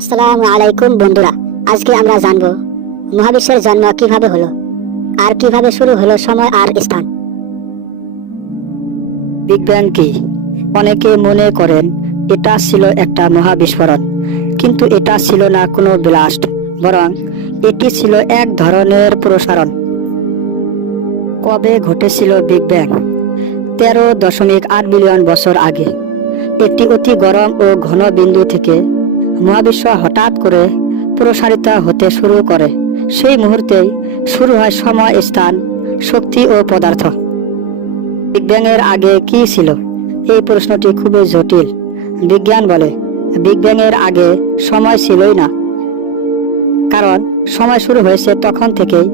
আসসালামু আলাইকুম বন্ধুরা, আজকে আমরা জানব মহাবিশ্বের জন্ম কিভাবে হলো আর কিভাবে শুরু হলো সময় আর স্থান। বিগ ব্যাং কি? অনেকে মনে করেন এটা ছিল একটা মহাবিস্ফোরণ, কিন্তু এটা ছিল না কোনো ব্লাস্ট, বরং এটি ছিল এক ধরনের প্রসারণ। কবে ঘটেছিল বিগ ব্যাং? 13.8 বিলিয়ন বছর আগে একটি অতি গরম ও ঘন বিন্দু থেকে মহাবিশ্ব হঠাৎ করে প্রসারিত হতে শুরু করে। সেই মুহূর্তেই শুরু হয় সময়, স্থান, শক্তি ও পদার্থ। বিগ ব্যাং এর আগে কি ছিল? এই প্রশ্নটি খুবই জটিল। বিজ্ঞান বলে বিগ ব্যাং এর আগে সময় ছিলই না, কারণ সময় শুরু হয়েছে তখন থেকেই।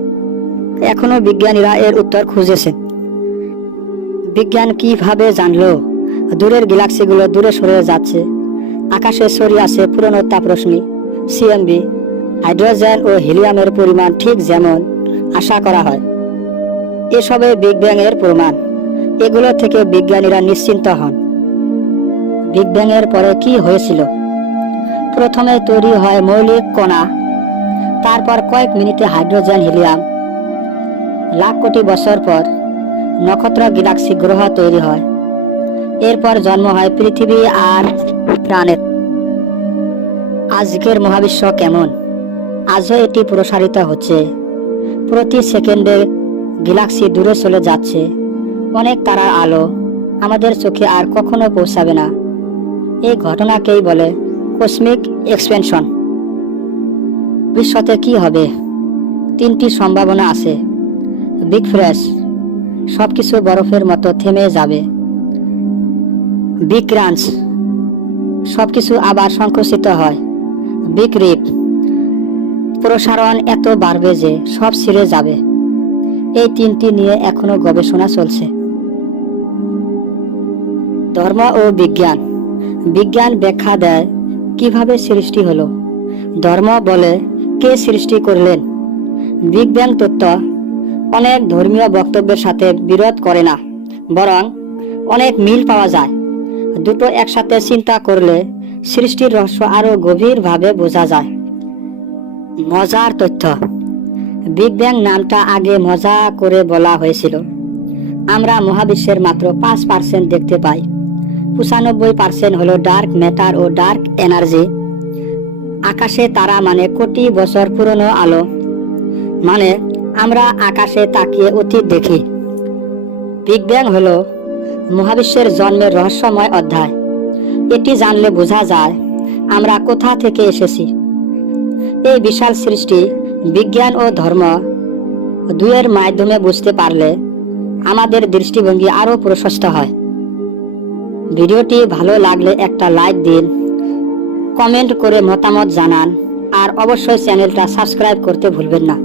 এখনো বিজ্ঞানীরা এর উত্তর খুঁজেছেন। বিজ্ঞান কিভাবে জানলো দূরের গ্যালাক্সিগুলো দূরে সরে যাচ্ছে? আকাশে ছড়িয়ে আছে পুরনো তাপরশ্মি, সিএমবি, হাইড্রোজেন ও হিলিয়ামের পরিমাণ ঠিক যেমন আশা করা হয়। এসবে বিগ ব্যাং এর প্রমাণ। এগুলো থেকে বিজ্ঞানীরা নিশ্চিন্ত হন। বিগ ব্যাং এর পরে কি হয়েছিল? প্রথমে তৈরি হয় মৌলিক কণা, তারপর কয়েক মিনিটে হাইড্রোজেন, হিলিয়াম। লাখ কোটি বছর পর নক্ষত্র, গ্যালাক্সি, গ্রহ তৈরি হয়। এরপর জন্ম হয় পৃথিবী আর প্রাণের। আজকের মহাবিশ্ব কেমন? আজও এটি প্রসারিত হচ্ছে। প্রতি সেকেন্ডে গ্যালাক্সি দূরে চলে যাচ্ছে। অনেক তারার আলো আমাদের চোখে আর কখনো পৌঁছাবে না। এই ঘটনাকেই বলে কসমিক এক্সপেনশন। ভবিষ্যতে কি হবে? 3টি সম্ভাবনা আছে। বিগ ফ্রেশ, সবকিছু বরফের মতো থেমে যাবে। বিগ ক্রাঞ্চ, সবকিছু আবার সংকুচিত হয়। বিগ রিপ, প্রসারণ এত বাড়বে যে সব ছিঁড়ে যাবে। এই 3টি নিয়ে এখনো গবেষণা চলছে। ধর্ম ও বিজ্ঞান। বিজ্ঞান ব্যাখ্যা দেয় কিভাবে সৃষ্টি হলো। ধর্ম বলে কে সৃষ্টি করলেন। বিগ ব্যাং তত্ত্ব অনেক ধর্মীয় বক্তব্যের সাথে বিরোধ করে না, বরং অনেক মিল পাওয়া যায়। দুটো একসাথে চিন্তা করলে সৃষ্টির রহস্য আরো গভীরভাবে বোঝা যায়। মজার তথ্য। বিগ ব্যাং নামটা আগে মজা করে বলা হয়েছিল। আমরা মহাবিশ্বের মাত্র 5% দেখতে পাই। 95% হলো ডার্ক ম্যাটার ও ডার্ক এনার্জি। আকাশে তারা মানে কোটি বছর পুরনো আলো। মানে আমরা আকাশে তাকিয়ে অতীত দেখি। বিগ ব্যাং হলো মহাবিশ্বের জন্মের রহস্যময় অধ্যায়। এটি জানলে বোঝা যায় আমরা কোথা থেকে এসেছি। এই বিশাল সৃষ্টি বিজ্ঞান ও ধর্ম দুয়ের মাধ্যমে বুঝতে পারলে আমাদের দৃষ্টিভঙ্গি আরো প্রশস্ত হয়। ভিডিওটি ভালো লাগলে একটা লাইক দিন, কমেন্ট করে মতামত জানান, আর অবশ্যই চ্যানেলটা সাবস্ক্রাইব করতে ভুলবেন না।